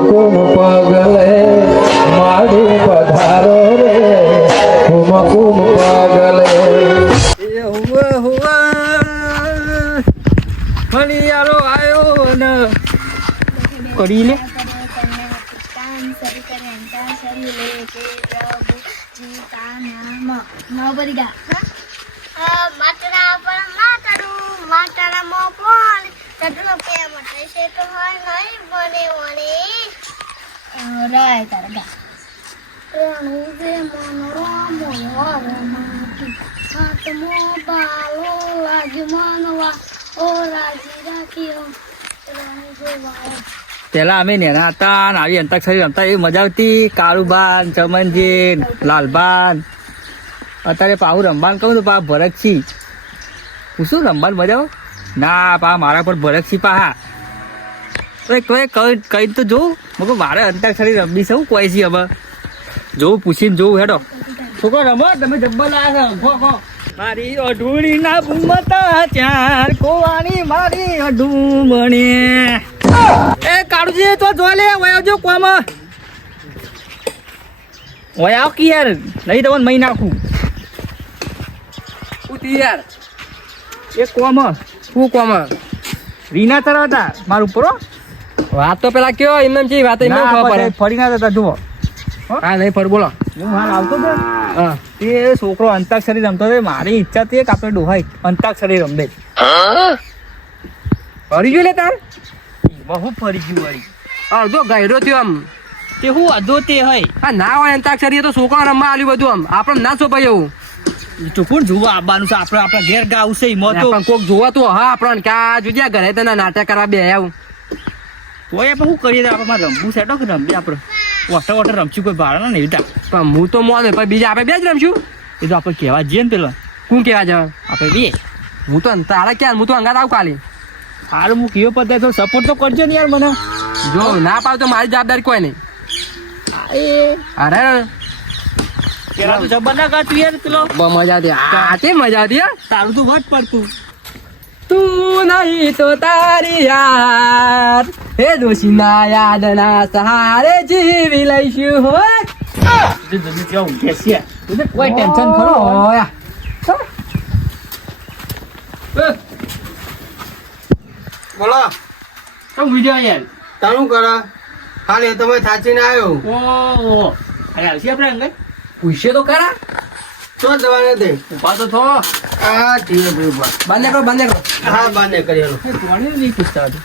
કુમ અમે નેના હતા ને આવી અંતાક્ષરી રમતા એવી મજા આવતી. કાળુબાન, ચમનજીન, લાલબાન. અત્યારે પાહુ રમવાનું કહું તો પા ભરતસિંહ. શું રમવાનું મજા ના, પા મારા પર ભરતસિંહ પાહા તો કોઈ કઈ કઈ તો જોઉં. મેં મારે અંતાક્ષરી રમવી છે, હું છે હવે. જોઉં, પૂછીને જોઉં, હેડો. છોકરો રમો, તમે જબ્બર ખો મારી અઢૂણી ના બુમતા ચાર કોવાની મારી અઢૂમણે. એ કાળુજી તો જો લે વયો કોમ. વય આવ યાર નહીં તમને મહી નાખું. ઉતી યાર. એ કોમ. શું કોમ? રીના તરવતા મારું ઉપર વાત તો પેલા કયો એમ એમ છે વાત એમ ખબર પડે? ફરી ના જતા જુઓ. હા. નહીં ફર બોલો. હું હાલ આવતો હતો. હા. તે છોકરો અંતાક્ષરી રમતો હતો મારી ઈચ્છા હતી કે આપણે ડોહાઈ અંતાક્ષરી રમદે ફરી જોઈ લે તાર? બહુ ફરી ગયું વળી. અડધો ગાયરો થયો આમ. તે હું અધો તે હોય આ ના હોય અંતાક્ષરી એ તો છોકરા રમવા આવ્યું બધું આમ. આપણે ના સોપાય એવું. ચોખ્ખું જોવા આવવાનું છે? આપણે આપણા ઘેર ગાવ છે એમાં તો કોક જોવા તો હા આપણને કે આ જોજ્યા ઘરે તને નાટક કરવા બે આવું. તોય આપણે શું કરીએ? આપણે રમવું તો કે રમીએ આપણે. વોટર વોટર રમશું કોઈ ભાડા નહીં લીધા પણ હું તો મોને પણ બીજા આપણે બે જ રમશું. એ તો આપણે કહેવા જઈએ ને પેલા. કોણ કેવા જવા આપણે બે. હું તો તારા ક્યાં હું તો અંગાત આવું કાલે હારું હું કયો પતા તો સપોર્ટ તો કરજો ને યાર મને. જો ના પાવ તો મારી જવાબદારી કોઈ નહીં. અરે. પેલા તો જબર ના કાઢતું યાર પેલો. મજા દે આ તે મજા દે તારું તો વટ પડતું. તું નહીં તો તારી યાર. હે દોશીના યાદના સહારે જીવી લઈશું હોય. કોઈ ટેન્શન ખરો ઓયા. બોલો. તો વિડિયો યાર? તારું કરે? ખાલી તમે થાચીને આવ્યો ઓ અરે આવશે આપણે અંગત? પૂછે તો ખરા. શું જવાને દે ઊભા તો થો. આ ઠીક છે ઊભા. બંને કરો બંને કરો. હા બાને કરેલો એ કોણે નહીં પૂછતા હતું?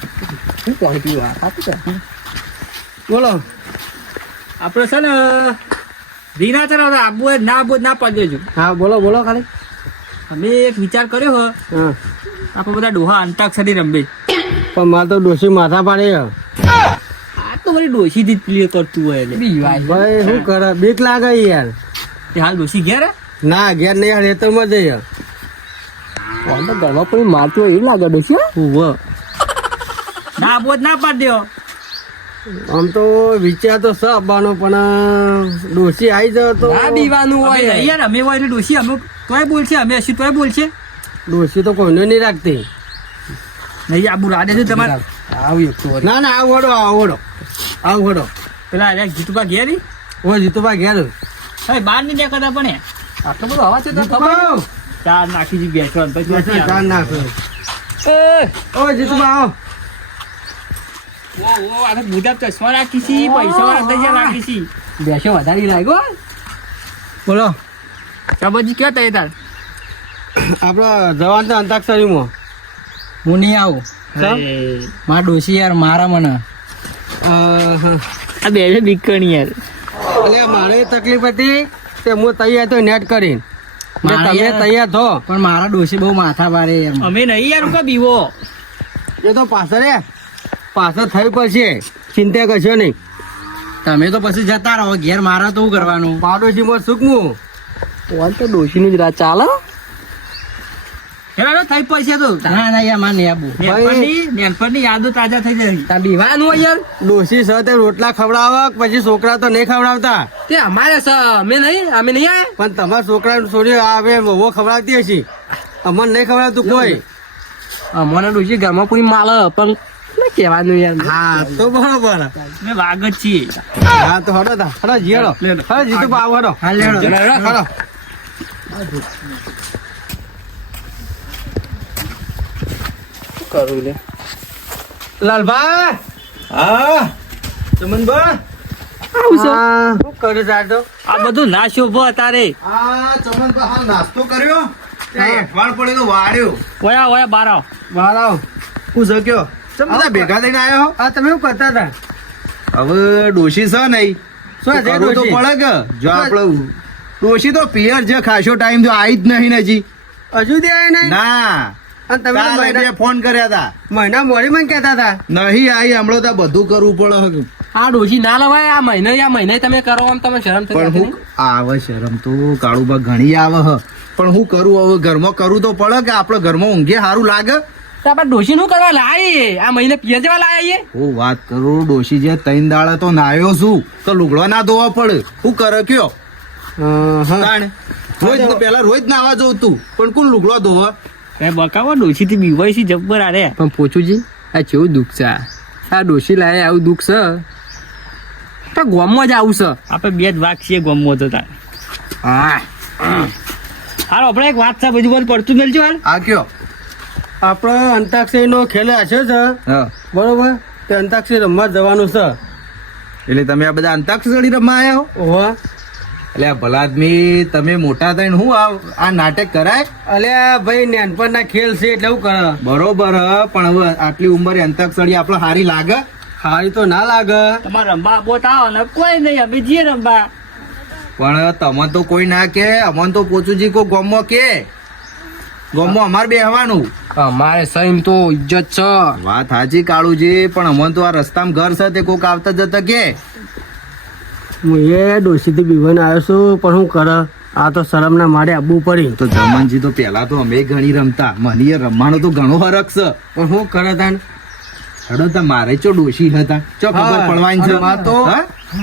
શું પાણી પીવા સાચું છે. બોલો. આપણે છે ને રીના તરફ આબુ ના આબુ ના પાડી દેજો. હા બોલો બોલો ખાલી. અમે એક વિચાર કર્યો હો. હા. આપણે બધા ડોહા અંતાક્ષરી રમવી. પણ મારે તો ડોસી માથા પાડે આ તો વળી ડોસી થી ક્લિયર કરતું હોય એટલે. ભાઈ શું કરે? બીક લાગે યાર. તે હાલ ડોસી ઘેર ના ઘેર નહીં યાર રેતરમાં જઈએ કોણ તો ઘરમાં પણ મારતું હોય એવું લાગે ડોશી ઉવ્વ. ના હોય ના પાડ દેવો આમ તો વિચાર તો સ પણ ડોસી આવી જાય તો આ દીવાનું હોય. યાર અમે હોય એટલે ડોશી અમે તોય બોલશે અમે હસી તોય બોલશે. ડોશી તો કોઈને નહીં રાખતી. નહીં આબુ રાડે છે તમારે? આવ્યો તો ના ના આવ હડો આવ હડો આવ હડો પેલા અરે જીતુભા ઘેર? ઓ જીતુભા ઘેર. હવે બહાર નહીં દેખાતા પણ. આટલો બધો અવાજ છે તો ખબર ચાર નાખી જી બેસો પછી ચાર નાખો. એ, ઓ જીતુભા આવો. ઓ ઓ આ તો મોટા ચશ્મા રાખી છી પૈસા વાળા અંદાજે રાખી છી. બેસો વધારે લાગ્યો બોલો. ચાબજી ક્યાં તય તાર આપડે જવાન તો અંતાક્ષરીમાં. હું નહીં આવું મારા ડોશી યાર મારા મને. આ બે છે દીકણી યાર. એટલે મારે તકલીફ હતી તે હું તૈયાર તો નેટ કરીને. તમે તૈયાર થો. પણ મારા ડોશી બહુ માથા પાડે યાર અમે નહીં યાર કે બીવો? એ તો પાછળ રે પાછળ થઈ પડશે ચિંતા કરશો નહીં. તમે તો પછી જતા રહો ઘેર મારા તો શું કરવાનું? પાડોશીમાં સુકમું. કોણ તો ડોશીની જ રાત ચાલે. થઈ પૈસા તો ના ના યાર મારે નહીં નેનપણની નેનપણની યાદો તાજા થઈ જાય. બીવાનું હોય યાર. ડોશી સાથે રોટલા ખવડાવક પછી છોકરા તો નહીં ખવડાવતા. તે અમારે અમે નહીં અમે નહીં આયા? પણ તમારા છોકરા છોડી આવે બહુ ખવડાવતી હશે. અમને નહીં ખવડાવતું કોઈ. અમને ડોસી ઘરમાં પૂરી માલ પણ કેવાનું યાર. હા તો બરોબર. મેં વાગ છીએ. હા તો હડો તા હડો જીયડો. હડો જીતુ બાવ હડો હડો. કરું લે. લાલભા? હા? ચમનભા? શું કર્યું તાર આ બધું ના શોભો તારે. હાલ નાસ્તો કર્યો? વાળ્યો. વયા વયા બાર. આવ હું શક્યો તમે બધા ભેગા થઈને આવ્યો આ તમે શું કરતા હતા? હવે ડોશી છે નહીં શું છે તો? પડે કે? જો આપણે ડોશી તો પિયર છે ખાસો ટાઈમ તો આવી જ નહીં હજી. હજુ દે નહીં? ના. અને તમે કાલે બે ફોન કર્યા હતા મહિના મોડી મને કહેતા હતા. નહીં આવી હમણાં તો બધું કરવું પડે. આ ડોશી ના લવાય આ મહિને આ મહિને તમે કરો આમ તમે શરમ પણ હું આવે શરમ તો કાળુબા ઘણી આવે હ. પણ હું કરું હવે ઘરમાં કરું તો પડે કે આપણે ઘરમાં ઊંઘે સારું લાગે? તો આપણે ડોશી નું કરવા લાવીએ? આ મહિને પિયર જવા લાવીએ? હું વાત કરું ડોશી જે તૈન દાડે તો નાયો છું તો લુગડો ના ધોવા પડે. હું કરે કયો? રોજ તો પેલા રોજ નાવા જવું તું. પણ કોણ લુગડો ધોવા? એ બકાવો ડોસી થી બીવાય છે જબ્બર આરે. પણ પોચુજી આ કેવું દુઃખ છે? આ? ડોશી લાવે આવું દુઃખ છે? તો ગોમમાં જ આવું છે. આપણે બે જ વાઘ છીએ ગમવો તો તાર. હા. હાલો આપણે એક વાત છે બધું બધું પડતું મેલજો હાલ. હા કયો. આપણો અંતાક્ષરી નો ખેલ હશે છે હા. બરોબર? તે અંતાક્ષરી રમવા જવાનું છે. એટલે તમે આ બધા અંતાક્ષરી રમવા આવ્યા હો? ઓહો એટલે ભલા આદમી તમે મોટા થઈને હું આ આ નાટક કરાય? અલ્યા ભાઈ નાનપણના ખેલ છે એટલે હું કરે બરોબર હ, પણ હવે આટલી ઉંમરે અંતાક્ષરી આપણે હારી લાગે? હારી તો ના લાગે. તમારે રંબા બોટ આવો ને કોઈ નહીં અમે જઈએ રંબા. પણ તમે તો કોઈ ના કે અમને તો પોચુજી કો ગોમો કે. ગોમો અમારે બેહવાનું. અમારે સહીમ તો ઇજ્જત છે. વાત સાચી કાળુજી પણ અમને તો આ રસ્તામાં ઘર છે તે કોક આવતા જતા કે. હું એ ડોશીથી બીવન આવ્યો છું પણ હું કર આ તો શરમના મારે આવવું પડી. તો જમનજી તો પેલા તો અમે ઘણી રમતા મને રમવાનો તો ઘણો હરખ છે. પણ હું કરે તાન? હડો તો મારે ચો ડોશી હતા? ચો ખબર પડવાની છે? અને તો-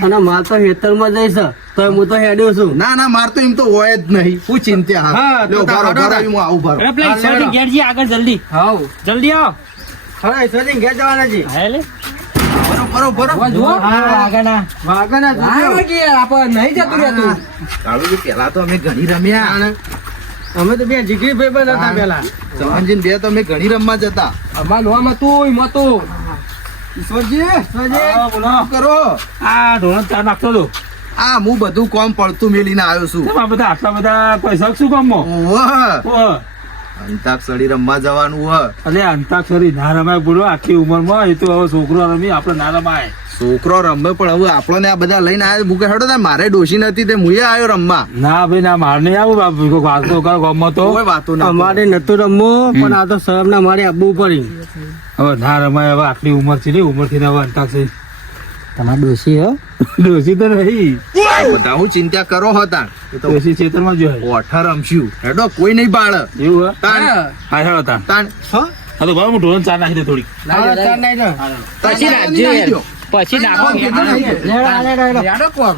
અને માર તો હેતરમાં જઈશ તો હું તો હેડ્યો છું. ના ના માર તો એમ તો હોય જ નહીં. હું ચિંતા? હા, લો ભરો, ભરો, હું આવું ભરો અરે સર હા, આગળ જલ્દી. હાઉ. જલ્દી આવો. હવે ઈશ્વરજી ઘેર જવાના જી હા ભરો ભરો ભરો વાગના લાવો કે યાર, આપણે નહીં જતું રહેતું. કાળુજી પેલા તો અમે ઘણી રમ્યા. અમે તો બે જીગરી ભાઈ બન હતા પેલા જમનજી બે તો અમે ઘણી રમવા જતા. અમાર નોમાં તું એમાં તું ઈશ્વરજી ઈશ્વરજી બોલો. કરો? આ ઢોળો ચાર નાખતો હતો. આ હું બધું કોમ પડતું મેલીને આવ્યો છું. આ બધા આટલા બધા પૈસા શું કામમાં? ઓહ. અંતાક્ષરી રમવા જવાનું હ અરે અંતાક્ષરી ના રમાય બોલો આખી ઉંમરમાં એ તો હવે છોકરો રમી આપણે ના રમાય. છોકરો રમે પણ હવે આપણને આ બધા લઈને આવ્યા મૂકે હેડો ને મારે ડોશી નથી તે મુએ આવ્યો રમવા. ના ભાઈ ના માર નહીં આવું બાપુ વાતો કરો ગમો તો. કોઈ વાતો ના અમારે નતું રમવું પણ આ તો શરમના મારે આવવું પડી હવે ના રમાય હવે આટલી ઉંમર છે ને ઉંમરથી હવે અંતાક્ષરી. તમારે ડોશી હો? ડોસી તો નહીં. બધા હું ચિંતા કરો હતા. એ તો ડોસી ખેતરમાં જો ઓઠર રમશું. હેડો કોઈ નહીં બાળ. એવું હે? તાણ. હા. હેડો તાણ. તાણ. હા? હા તો ભાઈ હું ઢોરણ ચા નાખી દે. થોડી ચાર નહીં તો. પછી નાખજો પછી નાખો. કોણ?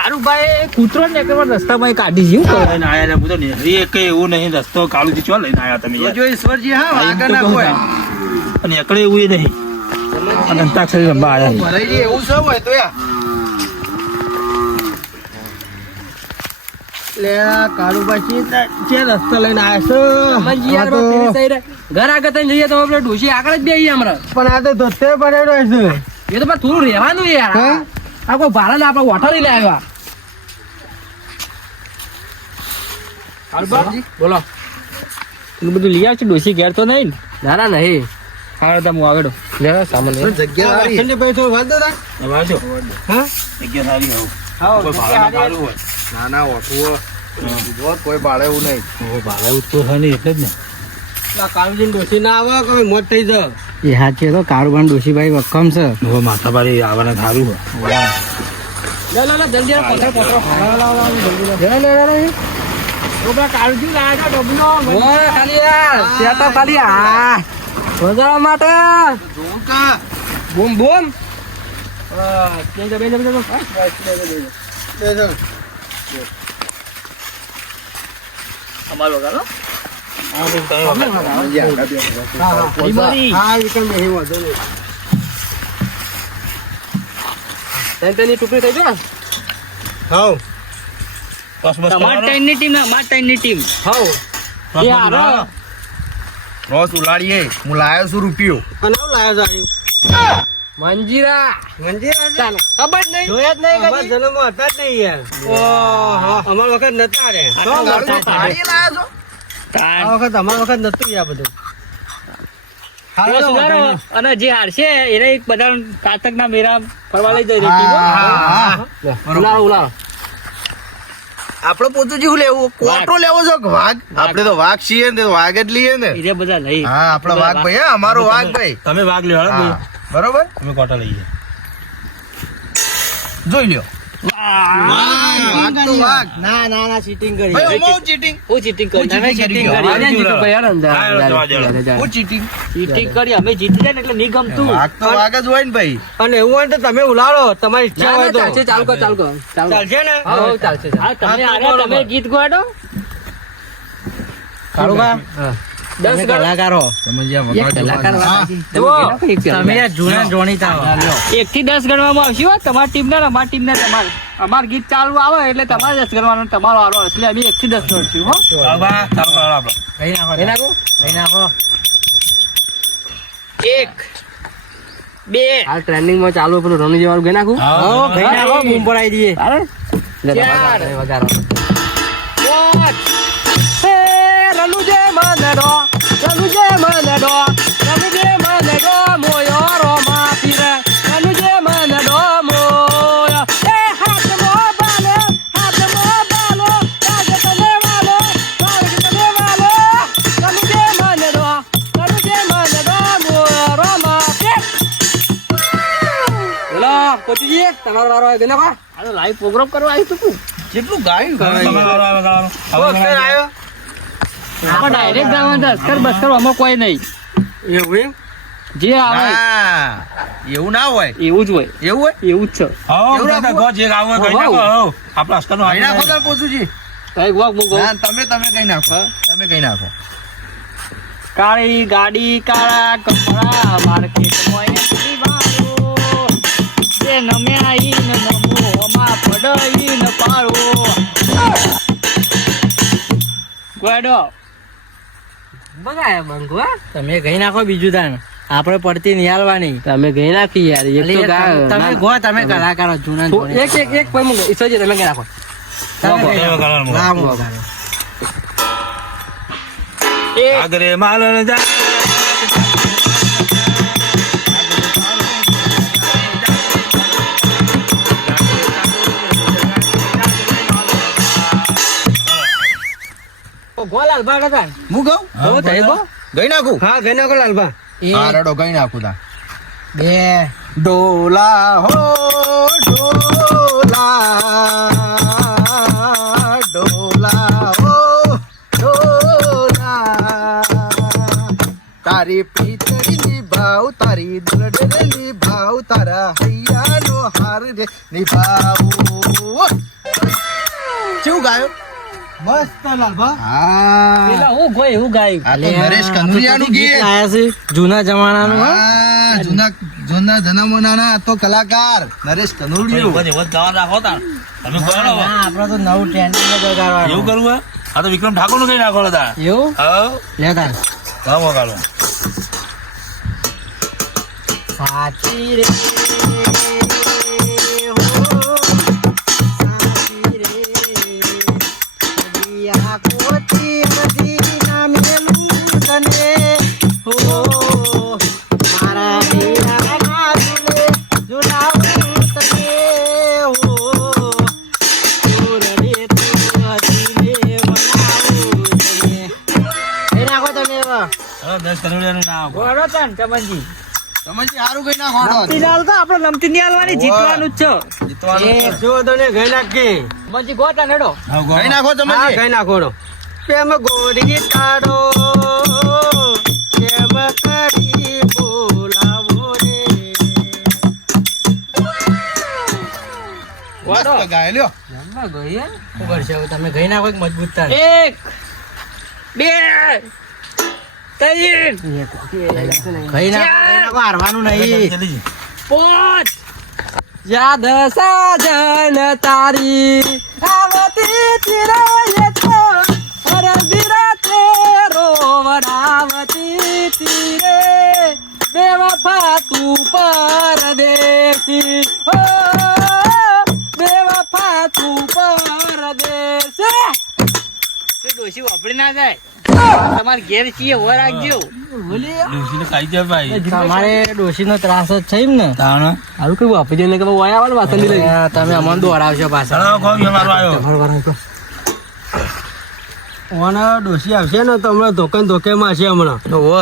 કારુભાઈ કૂતરો ને એકવાર રસ્તામાં કાઢી જીવ. લઈને આયા નેહરી એક એવું નહીં રસ્તો કાળુ ચો લઈને આયા તમે જો ઈશ્વરજી હા હા, એમ વાગે તો ના કહું અને એકડે એવું નહીં. અને અંતાક્ષરી રમવા આયા ભરાઈ એવું છે હોય તો યાર. લે રસ્તો લઈને આવ્યા મંજી છો ઘર આગળ થઈને જઈએ તો આપણે ડોશી આગળ જ બેહીએ હમણાં પણ આ તો ધોતે પડેલો છે એ તો પણ થોડું રહેવાનું યાર. આખો આ કોઈ ભાડા ને આપણે વોટર લઈ આવ્યા. બોલો એટલું બધું લઈ આવશે ડોસી ઘેર તો નહીં ના ના નહીં હા તો આગળ લે સામાન જગ્યા સારી સંજયભાઈ થોડું હા જગ્યા સારી હોવ કોઈ ભાડામાં ના ના ઓઠું કોઈ બાળે એવું નહીં ઉઠતો હોય ને એટલે જ ને કાળુજી ડોસી ના આવે કોઈ મોત થઈ જાવ એ હાચે તો કારુબાન ડોશીભાઈ વક્કમ છે હવે માથા ભારે આવવાના સારું હોય લે લે લે જલ્દી આવ, પથરો પથરો લે લે લે માટે જોઉં કા બૂમ બૂમ હા, બે જા, બે જા, બે જા, બે જા. બે જણ. અમારો વગાડો હા તમાર ટાઈમની ટીમ ને ટાઈમની ટીમ. હાઉ. એ રોસ ઉલાડીએ. હું લાયો છું રૂપિયો. અને આવું લાયા જાણ્યું મંજીરા. મંજીરા ચાલ ખબર નહીં? જોયા જ નહીં અમારા જન્મમાં હતા જ નહીં યાર. ઓહો. અમારા વખત નતા રે. તો ગાડી ગાડી લાયો છો? આ વખત અમારા વખત નતું યાર બધું. અને જે હારશે એને બધા કાતક ના મેરા ફરવા લઈ જઈ હા, હા, હા. ઉલાળો ઉલાળો આપણે પોતું જેવું લેવું. કોટો લેવો છો વાઘ? આપણે તો વાઘ છીએ ને તો વાઘ જ લઈએ ને. એ બધા લઈ હા આપડે વાઘ ભાઈ હા અમારો વાઘ ભાઈ. તમે વાઘ લ્યો હાલો બરોબર? અમે કોટા લઈએ. જોઈ લ્યો. ના ના? ના ચીટિંગ કરી ભાઈ ઓમાં હું ચીટિંગ કરી હું cheating કરી. અમે જીતું ભાઈ હા? ચીટિંગ કરી. અમે જાય ને? એટલે નહીં ગમતું તો વાઘ જ હોય ને ભાઈ. અને એવું હોય તો તમે ઉલાડો તમારી ઈચ્છા હોય તો ચાલશે ચાલુ ચાલકો ચાલુ કર ચાલશે ને હા ચાલશે. તમે. તમે ગીત ગાડો કાળુબા? દસ કલાકારો એક થી દસ ગણવામાં આવશે હો. તમારી ટીમ ને અમારી ટીમ ને તમારે અમાર ગીત ચાલુ આવે એટલે તમારે દસ ગણવાનો તમારો આવો એટલે અમે એક થી દસ ગણશું હો. નાખો એક બે. હાલ ટ્રેન્ડિંગમાં ચાલુ પેલું રણુજી વાળું ગઈ નાખું. નાખો બૂમ પડાઈ દઈએ. ચાર. વગાડો. પાંચ. રણુજે મનડો, રણુજે મનડો, રણુજે મનડો, મોયો રોમા પીરે, રણુજે મનડો, મોયો. એ હાથમો બાલો, હાથમો બાલો, રાજ તને વાલો, રાજ તને વાલો, મનડો, મનડો, મોયો તમારો વારો આવ્યો. ગઈ નાખો. આ લાઈવ પ્રોગ્રામ કરવા આવી તું કેટલું ગાયું અક્ષર આવ્યો આપણે ડાયરેક્ટ જવાનું અસ્કર બસ્કર અમે કોઈ નહીં. એવું એમ? જે આવે. એવું ના હોય. એવું જ હોય. એવું હોય? એવું જ છે. આવો, એવું દાદા, ગો જે આવે એ કઈ આવો. નાખો, આવો. અસ્કર નો કઈ નાખો તાર પોતુજી કઈ વાક ના તમે તમે કઈ નાખો. તમે કઈ નાખો. કાળી ગાડી કાળા કપડા માર્કેટમાં એન્ટ્રી મારો જે નમે આઈને નમો માં પડઈ ન પાળો ગોડો બગાયા બંગુ, તમે ગઈ નાખો બીજું દાન. આપણે પડતી નિહાળવાની. તમે ગઈ નાખી યાર એક તો ગા- તમે ગો તમે કલાકારો જૂના એક એક એક કોઈ મૂકો. ઈશ્વરજી તમે ગઈ નાખો. આગરે માલન જા ગોલાલ ભાગ હતા હું કહું? તો થઈ ગયો ગઈ નાખું? હા ગઈ નાખો એક, હા રડો ગઈ નાખું તા. બે ડોલા હો ડોલા ડોલા હો ડોલા. તારી પીતળી ભાવ તારી દરડે ભાવ તારા હૈયાનો હાર રે નિભાવ. શું ગાયો? મસ્ત લાલભા હા પેલા હું ગોય હું ગાય આ તો નરેશ ગીત આયા છે જૂના જમાનાનું હો. હા જૂના જૂના જન્મોના તો કલાકાર નરેશ વધ રાખો. તમે વગાડો. ના, તો નવું ટ્રેન્ડિંગ એવું કરવું હે? આ તો વિક્રમ ઠાકોરનું કઈ નાખો. એવું હા લે સાચી રે ચમનજી. સમજી સારું કઈ નાખો નમતી લાલ તો આપણે નમતી ની હાલવાની જીતવાનું જ છે. જીતવાનું જો તને ગઈ નાખી. ચમનજી ગોટા નડો ગઈ નાખો ચમનજી. તમે ગઈ નાખો. પ્રેમ ગોરી તારો પ્રેમ કરી બોલાવો રે. વાડો ગાય લ્યો. શું કરશે? છે તમે ગઈ નાખો એક મજબૂત તાર એક બે. ત્રણ ખાઈ નાખો હારવાનું નહીં પાંચ યાદ સાજન તારી આવતી ચિરાય તો હરદિરા તેરો વરાવતી તીરે. બેવફા તું પરદેશી. હો બેવફા તું પરદેશી. ડોશી વાપરી ના જાય. તમારે ઘેર છીએ ઓર રાખજો. ડોશીને ખાઈ જાય ભાઈ. તમારે ડોશીનો ત્રાસ જ છે એમ ને? કઈ કે વાય લઈ તમે અમને દોડાવશો પાછા. ઓને ડોસી આવશે ને તો હમણાં ધોકે ધોકે માં છે હમણાં. ઓહ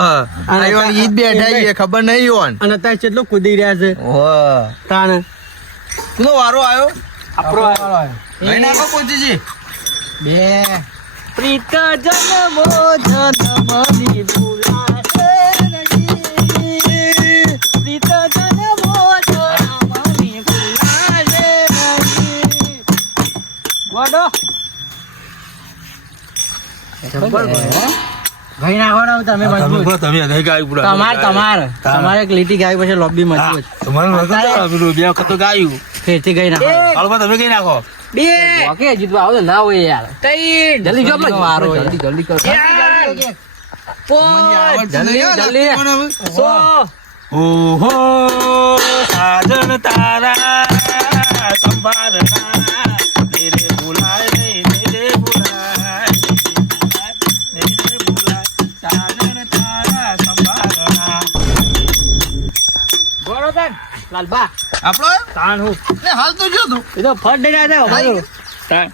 ઈવન ઈ જ બેઠા છે ખબર નહીં ઈવન અને અત્યારે કેટલું કૂદી રહ્યા છે. ઓહ. તાણે. કોનો વારો આવ્યો આપણો આવ્યો નાખો પોચીજી બે. પ્રીત જન્મો જન્મની ભૂલાશે નહીં. પ્રીત જન્મો જન્મની ભૂલાશે નહીં. ગોડો? ગઈ નાખો ને તમે તમે મજબૂત. કહો, તમે નહીં ગાયું પૂરા. તમાર તમાર. તમારે એક લીટી ગાય પછી લોબી મજબૂત. તમારું બે વખત તો ગાયું. ફેરથી ગઈ નાખો તમે કઈ નાખો બે. ઓકે જીતવા આવો ના હોય યાર. ત્રણ. જલ્દી જો આપણે મારો. જલ્દી જલ્દી કરો. પાંચ. જલ્દી જલ્દી. સો. ઓહો સાજન તારા સંભાળના લાલબા આપણો તાન હું. ને હાલ તો જો તું. એ તો ફટ દઈ રહ્યા છે અમારું તાન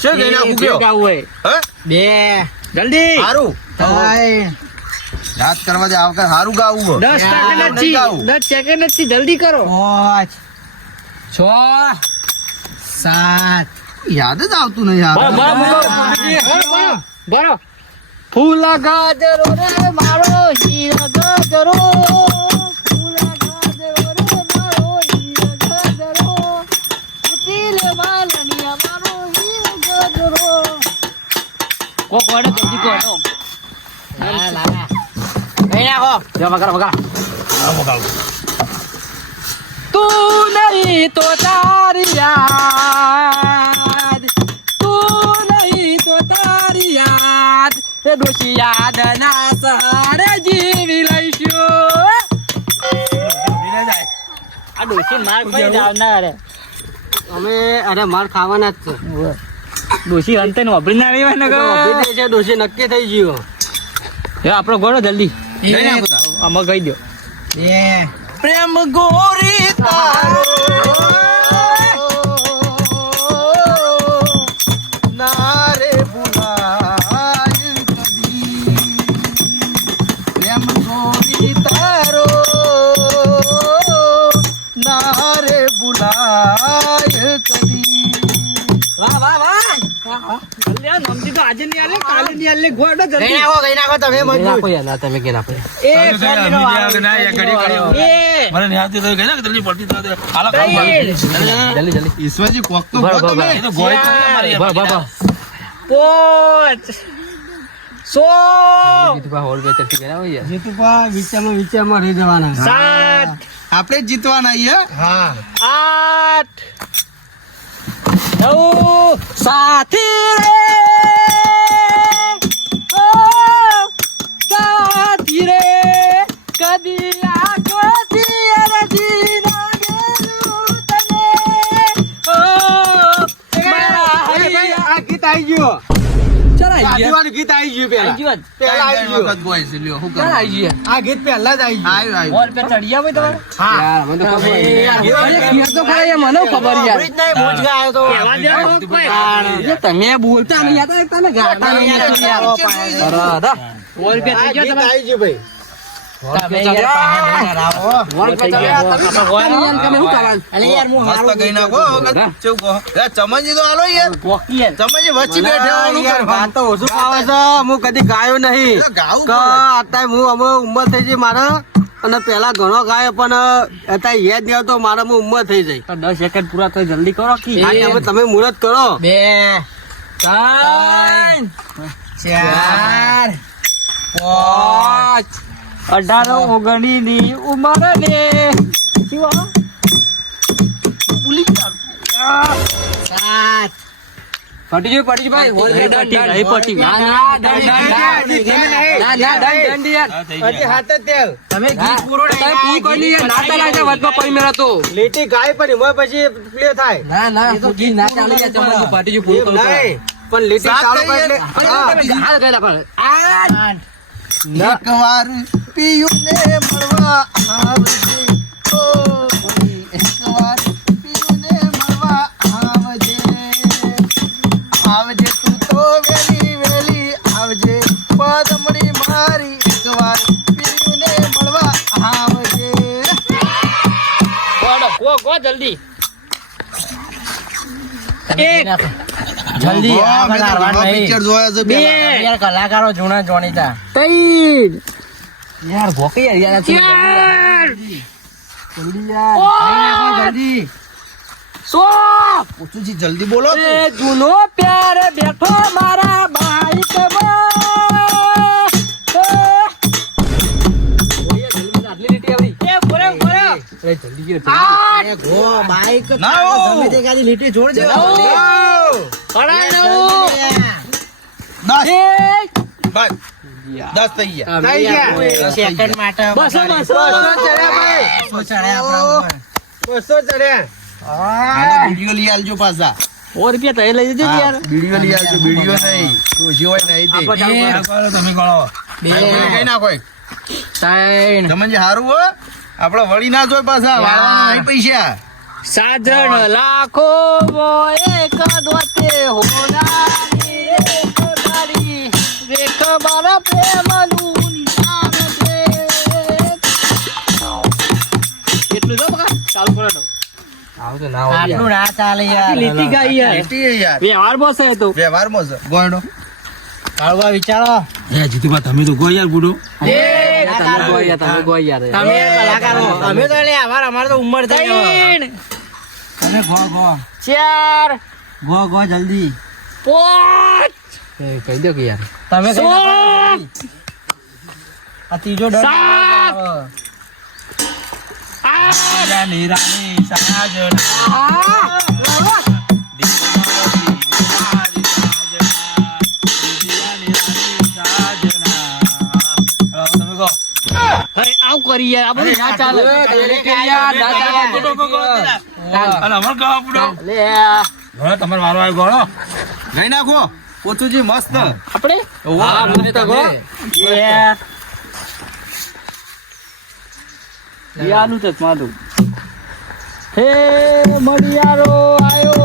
છે નાખું જે હોય. હે? બે. જલ્દી. સારું ત્રણ યાદ કરવા દે આ વખત ગાવું હો. દસ સેકન્ડ જ નહીં ગાવું. છે દસ સેકન્ડ જ જલ્દી કરો. પાંચ છ સાત. યાદ જ આવતું નહીં યાર. બરો બરો. ફૂલ ગાજરો રે મારો હીર ગાજરો. કો કોડે જલ્દી કોડો ના ના ના. નાખો. જો તું નહીં તો તારી યાદ. તું નહીં તો તારી યાદ. તે દોષી યાદ ના સહારે જીવી લઈશું. આ ડોસી માર પડી જાવનાર અમે અરે માર ખાવાના જ છે. ડોસી અંતે વાપરી ના રહી ને છે ડોસી નક્કી થઈ ગયો. એ આપણો ગોળો જલ્દી. આમાં કહી દો પ્રેમ ગોરી તારો આજે નહીં આલે કાલે નહીં આલે ગોળો ગઈ નાખો ગઈ નાખો તમે મજબૂત નાખો ના તમે ગઈ નાખો. એ એ. મને નહીં તો કઈ ને જલ્દી પડતી તો હાલો જલ્દી જલ્દી ઈશ્વરજી કોક તો બરાબર, તમે. એ તો ગોળી તો અમારી બસ બસ પાંચ. સો. જીતવા હોલ બે ચર્ચી ગયા હોય યાર. વિચારમાં વિચારમાં રહી જવાના. સાત. આપણે જ જીતવાના હા આઠ. સાથી રે. સાથી રે. કદી આ ગીત આવી ગયા. આદિવાળી ગીત આવી ગયું પેલા આઈ ગયો પેલા આવી ગયું. વખત બોય છે, લ્યો, ચાલ કરવાનું? આઈ ગયા. આ ગીત પહેલા જ આવી ગયું. આવ્યું, આવ્યું. બોલ પે ચડિયા ભાઈ તમારે? યાર મને તો ખબર. યાર તો ખરા યાર મને ખબર યાર. જ નહીં હું. જ ગાયો તો દેવાનો હોક ભાઈ. તમે બોલતા નહીં યાર તમે ગાતા નહીં યાર બરાબર બોલ પે થઈ ગયો ગીત તમે આવી ગયું ભાઈ. ઉંમર થઈ જઈ મારે. અને પેલા ઘણો ગાયો પણ અત્યારે યાદ નહીં આવતો મારે હું ઉંમર થઈ જાય તો દસ સેકન્ડ પૂરા થઈ જલ્દી કરો કે. તમે મુહૂર્ત કરો. બે ત્રણ ચાર પાંચ અઢાર ઓગણી ની ઉંમર ને પટી પટી ભાઈ. ના ના તેલ તમે ના પડી મેળા તો લેટી ગાય પડી મોય પછી પ્લે થાય ના ના તો ગીત ના ચાલે યાર તમારે તો પટી ગયું પૂરું કરું તો. નહીં પણ લીટી ચાલુ એટલે હા. હાલ કઈ નાખો. એક વાર પિયું ને મળવા આવજે. ઓ ભાઈ, એક વાર પિયું ને મળવા આવજે. આવજે તું તો વેલી વેલી આવજે. પદમણી મારી એક વાર પિયું ને મળવા આવજે. ગો, ગો જલ્દી. જલ્દી. પિક્ચર જોયા છે બે. યાર કલાકારો જૂના જોણીતા. તઈ યાર ભોકી યાર યાર જલ્દી યાર. જલ્દી સો જલ્દી બોલો એ જૂનો પ્યાર બેઠો મારા બાઈક બોરે જલ્દી ગયો, ગો બાઈક ના, ચાલો, ઓ. ગમે તે કાંઈ લીટી જોડ દે ઓ, અઢાર બસ. દસ. થઈ ગયા. અમે યાર, સેકન્ડ માટે બસો બસો બસો ચડ્યા ભાઈ. બસો ચડ્યા આપણા બસો ચડ્યા. આનો વીડિયો લઈ આલજો પાછા. સો રૂપિયા તો લઈ જજો યાર. વીડિયો લઈ આલજો વીડિયો નહીં. હોય તે. તમે ગણો. બે. કઈ ના કોઈ. તમને હારું હો. આપડે વળી ના જોઈ પાછા વાળવાના નહીં પૈસા. સાજણ લાખો એક દોતે હોનાની રેખ તારી રેખ મારા પ્રેમનું નિશાન છે. એટલું જો બકા ચાલુ કરો તો. ના આટલું ના ચાલે યાર. લીટી ગાઈ યાર. લીટી યાર. વ્યવહાર બોસે તો. વ્યવહારમાં છે ગોયડો. કાળવા વિચારો. એ જીતુભા, તમે તો ગો યાર બુડો. તમે ગો યાર, તમે ગો તમે કલાકારો અમે તો એટલે અમાર અમારે તો ઉંમર થઈ તમે ગો ગો ચાર ગો ગો જલ્દી પાંચ કહી દો કે યાર તમે આ ત્રીજો. આઠ રાની રાની સાજણા આ આવું કરી યાર. આ બધું ના ચાલે. તમારે વારો આવ્યો ગણો લઈ નાખો. પોચુજી મસ્ત. આપણે? વાહ મને તો ગો. યાનું છે માધુ. હે મડિયારો આયો.